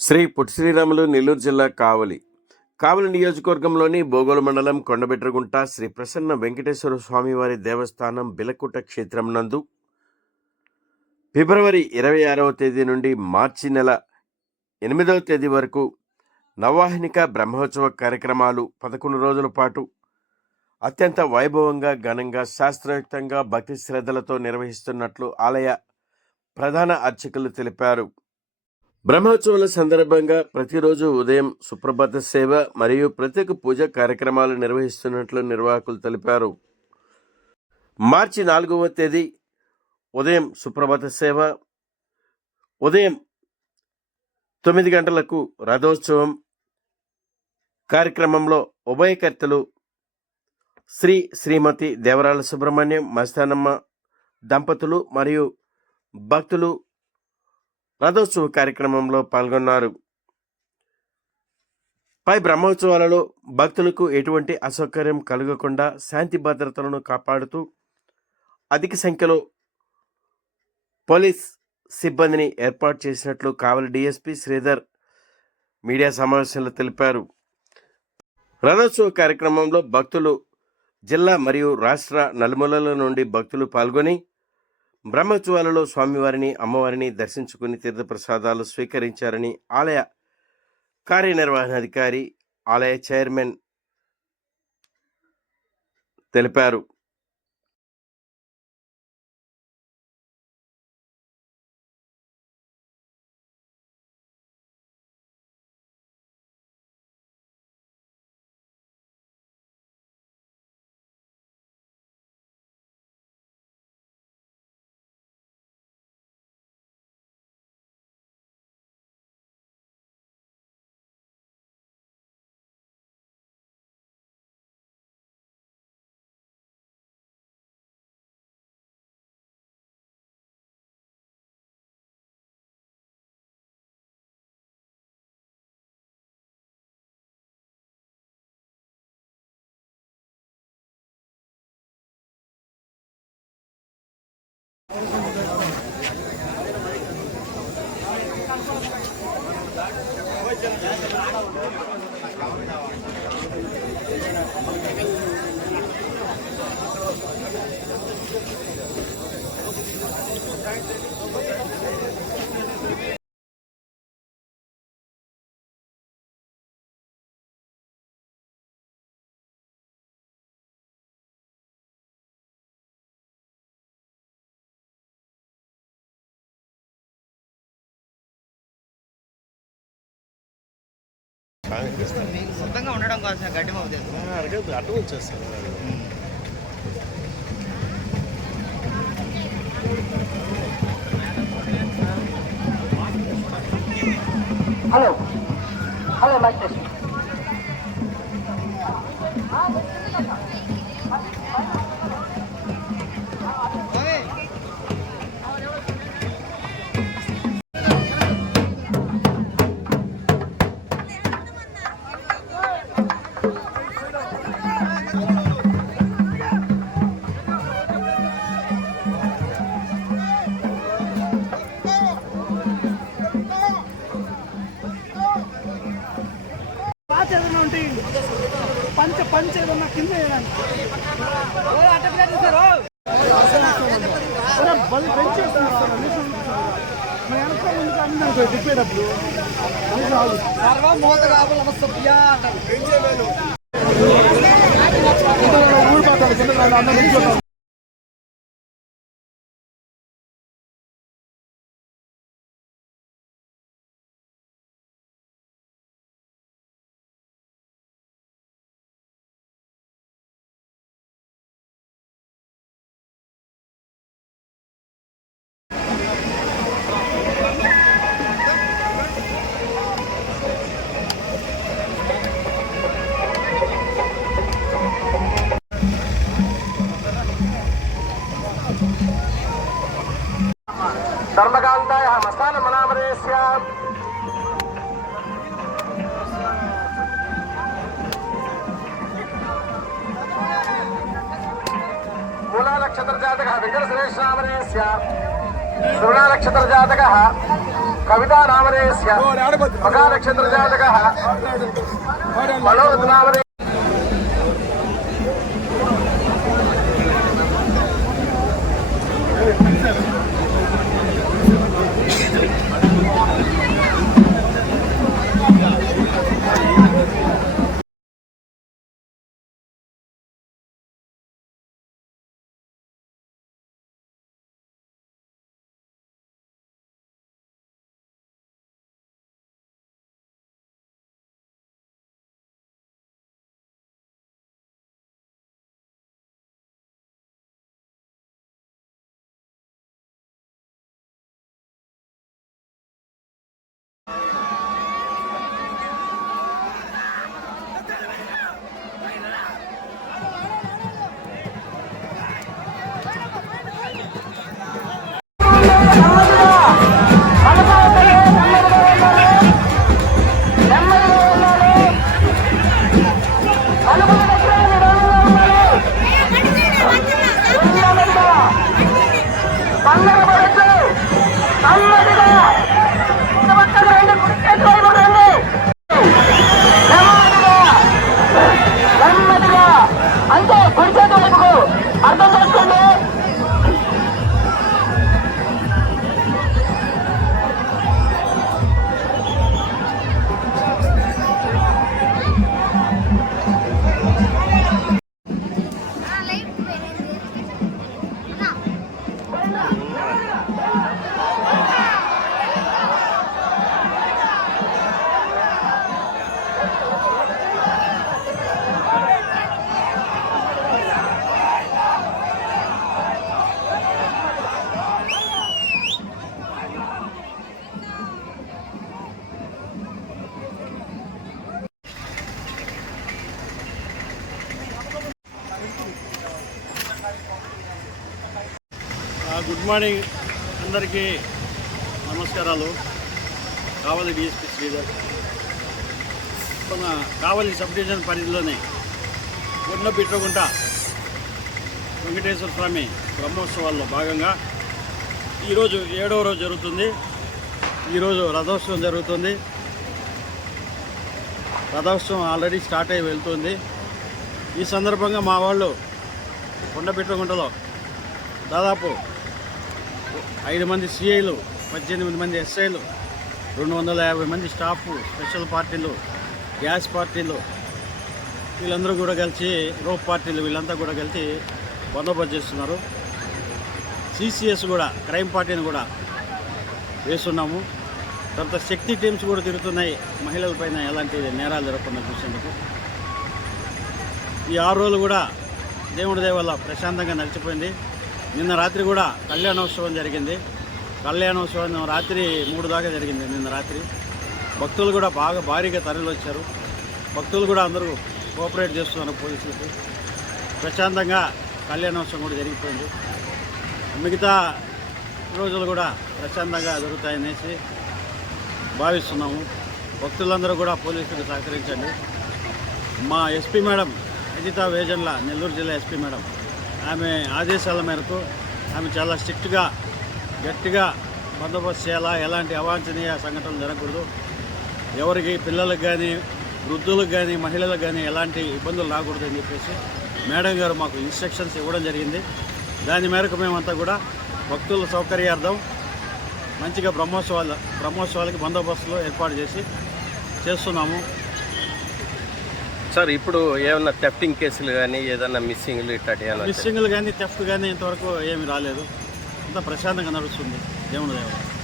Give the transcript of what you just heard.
శ్రీ పొట్టి శ్రీరాములు నెల్లూరు జిల్లా కావలి నియోజకవర్గంలోని బోగోలు మండలం కొండబెట్రగుంట శ్రీ ప్రసన్న వెంకటేశ్వర స్వామివారి దేవస్థానం బిలకుట క్షేత్రం నందు ఫిబ్రవరి 26వ తేదీ నుండి మార్చి నెల 8వ తేదీ వరకు నవవాహినిక బ్రహ్మోత్సవ కార్యక్రమాలు 11 రోజుల పాటు అత్యంత వైభవంగా ఘనంగా శాస్త్రయుక్తంగా భక్తి శ్రద్ధలతో నిర్వహిస్తున్నట్లు ఆలయ ప్రధాన అర్చకులు తెలిపారు. బ్రహ్మోత్సవాల సందర్భంగా ప్రతిరోజు ఉదయం సుప్రభాత సేవ మరియు ప్రత్యేక పూజ కార్యక్రమాలు నిర్వహిస్తున్నట్లు నిర్వాహకులు తెలిపారు. మార్చి 4వ తేదీ ఉదయం సుప్రభాత సేవ, ఉదయం 9 గంటలకు రథోత్సవం కార్యక్రమంలో ఉభయకర్తలు శ్రీమతి దేవరాల సుబ్రహ్మణ్యం మస్తానమ్మ దంపతులు మరియు భక్తులు రథోత్సవ కార్యక్రమంలో పాల్గొన్నారు. పై బ్రహ్మోత్సవాలలో భక్తులకు ఎటువంటి అసౌకర్యం కలగకుండా శాంతి భద్రతలను కాపాడుతూ అధిక సంఖ్యలో పోలీస్ సిబ్బందిని ఏర్పాటు చేసినట్లు కావలి డిఎస్పీ శ్రీధర్ మీడియా సమావేశంలో తెలిపారు. రథోత్సవ కార్యక్రమంలో భక్తులు జిల్లా మరియు రాష్ట్ర నలుమూలల నుండి భక్తులు పాల్గొని బ్రహ్మోత్సవాలలో స్వామివారిని అమ్మవారిని దర్శించుకుని తీర్థప్రసాదాలు స్వీకరించారని ఆలయ కార్యనిర్వహణాధికారి ఆలయ చైర్మన్ తెలిపారు. సొంతంగా ఉండడం కోసం గడ్డి అవుతుంది అటు వచ్చేస్తారు. Hello hello mic test. పంచ ఏదన్నా కింద బలి పెంచేస్తున్నారు దిప్పేటప్పుడు ఊరు పాతాలు ధర్మకాంతాయ మస్తాన మనామరేస్య మూలా నక్షత్ర జాతక వెంకట సురేష్ నామరేస్య శ్రవణ నక్షత్ర జాతక కవితా నామధేయస్య మఖా నక్షత్ర జాతకః మనోరథ నామధేయ అంటే గుడిచేత వైపుకు అర్థం చేసుకోండి. గుడ్ మార్నింగ్ అందరికీ నమస్కారాలు. కావలి డిఎస్పీ శ్రీధర్. మన కావలి సబ్ డివిజన్ పరిధిలోని కొండబిట్రగుంట వెంకటేశ్వర స్వామి బ్రహ్మోత్సవాల్లో భాగంగా ఈరోజు 7వ రోజు జరుగుతుంది. ఈరోజు రథోత్సవం జరుగుతుంది. రథోత్సవం ఆల్రెడీ స్టార్ట్ అయ్యి వెళ్తుంది. ఈ సందర్భంగా మా వాళ్ళు కొండబిట్రగుంటలో దాదాపు 5 మంది సిఐలు, 18 మంది ఎస్ఐలు, 250 మంది స్టాఫ్, స్పెషల్ పార్టీలు, గ్యాస్ పార్టీలు, వీళ్ళందరూ కూడా కలిసి, రోప్ పార్టీలు, వీళ్ళంతా కూడా కలిసి బందోబస్తు చేస్తున్నారు. సిసిఎస్ కూడా, క్రైమ్ పార్టీని కూడా వేస్తున్నాము. తర్వాత శక్తి టీమ్స్ కూడా తిరుగుతున్నాయి మహిళలపైన ఎలాంటి నేరాలు జరగకుండా చూసేందుకు. ఈ 6 రోజులు కూడా దేవుడి దయ వల్ల ప్రశాంతంగా నడిచిపోయింది. నిన్న రాత్రి కూడా కళ్యాణోత్సవం జరిగింది. కళ్యాణోత్సవం రాత్రి 3 దాకా జరిగింది. నిన్న రాత్రి భక్తులు కూడా బాగా భారీగా తరలి వచ్చారు. భక్తులు కూడా అందరూ కోఆపరేట్ చేస్తున్నారు పోలీసులకు. ప్రశాంతంగా కళ్యాణోత్సవం కూడా జరిగిపోయింది. మిగతా రోజులు కూడా ప్రశాంతంగా జరుగుతాయనేసి భావిస్తున్నాము. భక్తులందరూ కూడా పోలీసులకు సహకరించండి. మా ఎస్పీ మేడం అజితా వేజన్ల, నెల్లూరు జిల్లా ఎస్పీ మేడం, ఆమె ఆదేశాల మేరకు ఆమె చాలా స్ట్రిక్ట్గా, గట్టిగా బందోబస్తు చేయాలా, ఎలాంటి అవాంఛనీయ సంఘటనలు జరగకూడదు, ఎవరికి, పిల్లలకు కానీ, వృద్ధులకు కానీ, మహిళలకు కానీ ఎలాంటి ఇబ్బందులు రాకూడదు అని చెప్పేసి మేడం గారు మాకు ఇన్స్ట్రక్షన్స్ ఇవ్వడం జరిగింది. దాని మేరకు మేమంతా కూడా భక్తుల సౌకర్యార్థం మంచిగా బ్రహ్మోత్సవాలకి బందోబస్తులు ఏర్పాటు చేస్తున్నాము. సార్, ఇప్పుడు ఏమన్నా థెఫ్టింగ్ కేసులు కానీ, ఏదన్నా మిస్సింగ్లు ఇట్లాంటి మిస్సింగ్లు కానీ, థెఫ్ట్ కానీ ఇంతవరకు ఏమీ రాలేదు. అంతా ప్రశాంతంగా నడుస్తుంది దేవుని దయ వల్ల.